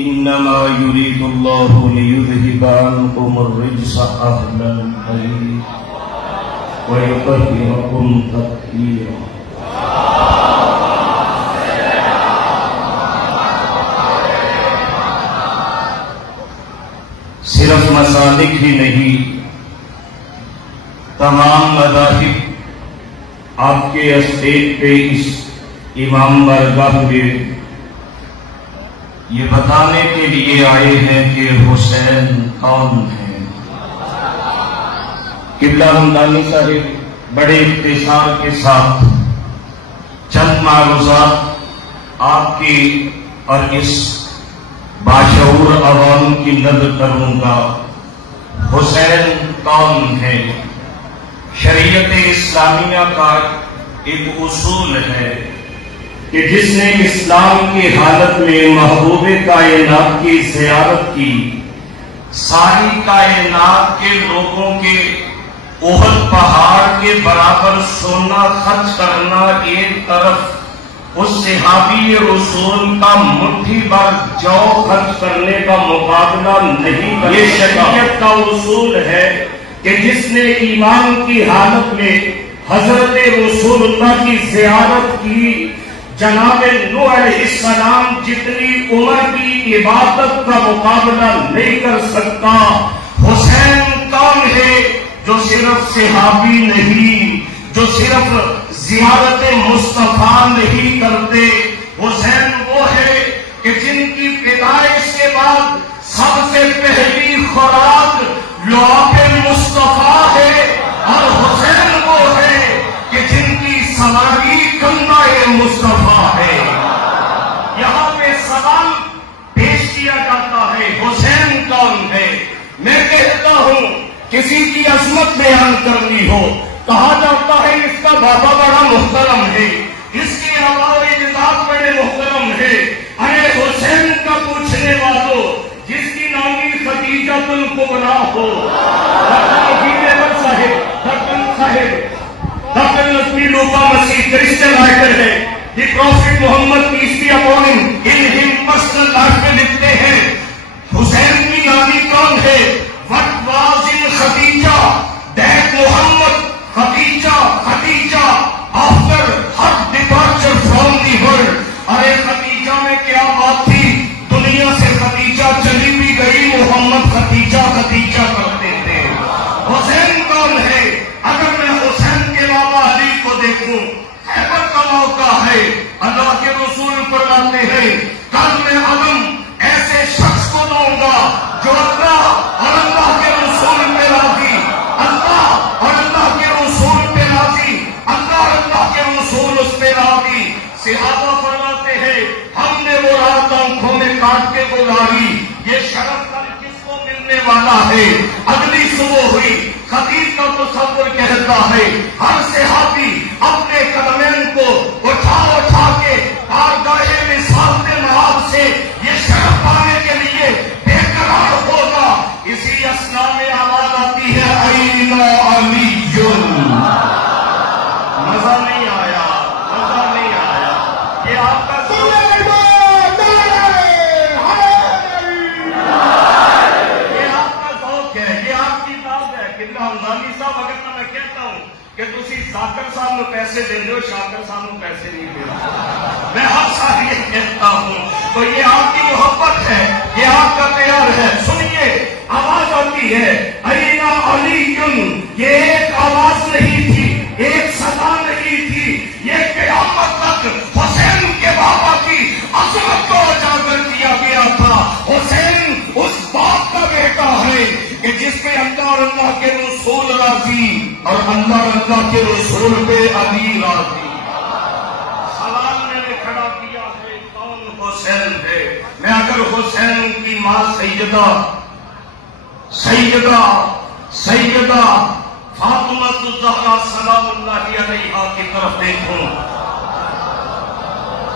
إنما يريد الله ليذهب عنكم الرجس أهل البيت ويطهركم تطهيرا. صرف مسالک ہی نہیں، تمام مذاہب آپ کے اسٹیج پہ اس امام بارگاہ میں یہ بتانے کے لیے آئے ہیں کہ حسین کون ہے. قبلہ ہمدانی صاحب بڑے اختصار کے ساتھ چند معروضات آپ کی اور اس باشعور عوام کی نظر کروں گا. حسین کون ہے؟ شریعت اسلامیہ کا ایک اصول ہے کہ جس نے اسلام کی حالت میں محبوب کائنات کی زیارت کی، ساری کائنات کے لوگوں کے احد پہاڑ کے برابر سونا خرچ کرنا ایک طرف، اس صحابی رسول کا مٹھی بھر جو خرچ کرنے کا مقابلہ نہیں کر سکتا. یہ شریعت کا اصول ہے کہ جس نے ایمان کی حالت میں حضرت رسول اللہ کی زیارت کی، جناب نوح علیہ السلام جتنی عمر کی عبادت کا مقابلہ نہیں کر سکتا. حسین کون ہے؟ جو صرف صحابی نہیں، جو صرف زیارت مصطفیٰ نہیں کرتے. حسین وہ ہے کہ جن کی پیدائش کے بعد سب سے پہلی خوراک لعاب مصطفیٰ ہے، اور حسین وہ ہے کہ جن کی سواری کندہ مصطفیٰ ہے. یہاں پہ سوال پیش کیا جاتا ہے حسین کون ہے؟ میں کہتا ہوں کسی کی عظمت بیان کرنی ہو، کہا جاتا ہے اس کا بابا بڑا محترم ہے، اس کی آباء اجداد بڑے محترم ہے. ارے حسین کا پوچھنے والوں جس کی نامی خدیجہ الکبریٰ ہو، ڈاکٹر نسبی لوپا مسیح کرسچن رائٹر ہے، the prophet Muhammad peace be upon him ان ہم پرسنل لائف میں لکھتے ہیں حسین کی نامی کون ہے. What was in Khadija that Muhammad Khadija after her departure from the world. ارے خدیجہ میں کیا بات تھی، دنیا سے خدیجہ چلی بھی گئی، محمد خدیجہ کرتے تھے. حسین کون ہے؟ اگر میں حسین کے بابا علی کو دیکھوں، خیبر کا موقع ہے، اللہ کے رسول فرماتے ہیں کل میں علم ایسے شخص کو دوں گا جو اللہ اور اللہ کے رسول پہ راضی، اللہ اور اللہ کے رسول پہ راضی، اللہ اور اللہ کے رسول اس پہ راضی. صحابہ فرماتے ہیں ہم نے وہ رات آنکھوں میں کاٹ کے گزاری، یہ شرف کل کس کو ملنے والا ہے. اگلی صبح ہوئی، خطیب کا تصور کہتا ہے ہر صحابی اپنے قدمین کو اٹھا کے بارگاہ رسالت معاد سے یہ شرف پانے کے لیے بے قرار ہوگا. اسی اسنا میں آواز آتی ہے این علی. مزہ نہیں آیا، مزہ نہیں آیا. یہ آپ کا ذوق ہے، یہ آپ کی بات ہے. قبلہ ہمدانی صاحب اگر میں کہتا ہوں کہ تسی ذاکر صاحب نے پیسے دے دو، شاکر صاحب نے پیسے نہیں دے رہا، میں ہر سال یہ کہتا ہوں تو یہ آپ کی محبت ہے، یہ آپ کا پیار ہے. سنیے آواز آتی ہے اینا علی. یہ ایک آواز نہیں تھی، ایک صدا نہیں تھی، یہ قیامت تک حسین کے بابا کی عظمت کو اجاگر کیا گیا تھا. حسین اس باپ کا بیٹا ہے کہ جس پہ اللہ اور اللہ کے رسول راضی اور اللہ اور اللہ کے رسول پہ علی راضی. سوال میں نے کھڑا کیا ہے کون حسین ہے. میں اگر حسین کی ماں سیدہ فاطمہ الزہرا سلام اللہ علیہا کی طرف دیکھوں،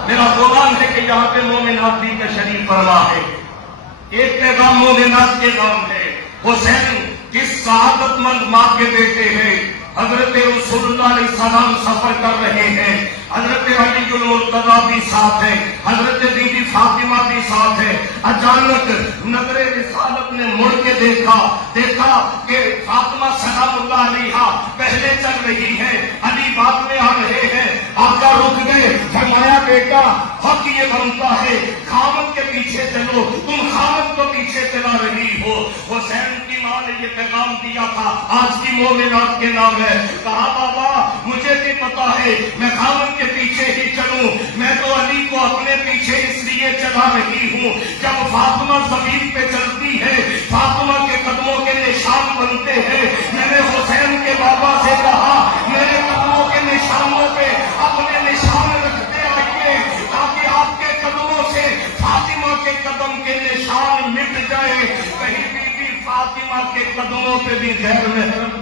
میرا قرآن ہے کہ یہاں پہ مومنات بھی تشریف فرما ہے. ایک پیغام مومنات کے نام ہے. حسین کس سعادت مند ماں کے بیٹے ہیں، حضرت رسول اللہ علیہ السلام سفر کر رہے ہیں، حضرت علی المرتضیٰ بھی ساتھ ہے، حضرت بی بی فاطمہ بھی ساتھ ہے۔ اچانک نظر رسالت نے مڑ کے دیکھا کہ فاطمہ سلام اللہ علیہا پہلے چل رہی ہے، علی بعد میں آ رہے ہیں۔ آقا رک گئے، فرمایا بیٹا حق یہ بنتا ہے خاوند کے پیچھے چلو، تم خاوند کو پیچھے چلا رہی ہو۔ حسین کی ماں نے یہ پیغام دیا تھا، آج کی مومنات کے نام ہے، کہا بابا مجھے بھی پتا ہے میں خاوند کے پیچھے ہی چلوں، میں تو علی کو اپنے پیچھے اس لیے چلا رہی ہوں، جب فاطمہ زمین پہ چلتی ہے فاطمہ کے قدموں کے نشان بنتے ہیں۔ میں نے حسین کے بابا سے کہا میرے قدموں کے نشانوں پہ اپنے نشان رکھتے آئیے تاکہ آپ کے قدموں سے فاطمہ کے قدم کے نشان مٹ جائے، کہیں بی بی فاطمہ کے قدموں پہ بھی غیر محرم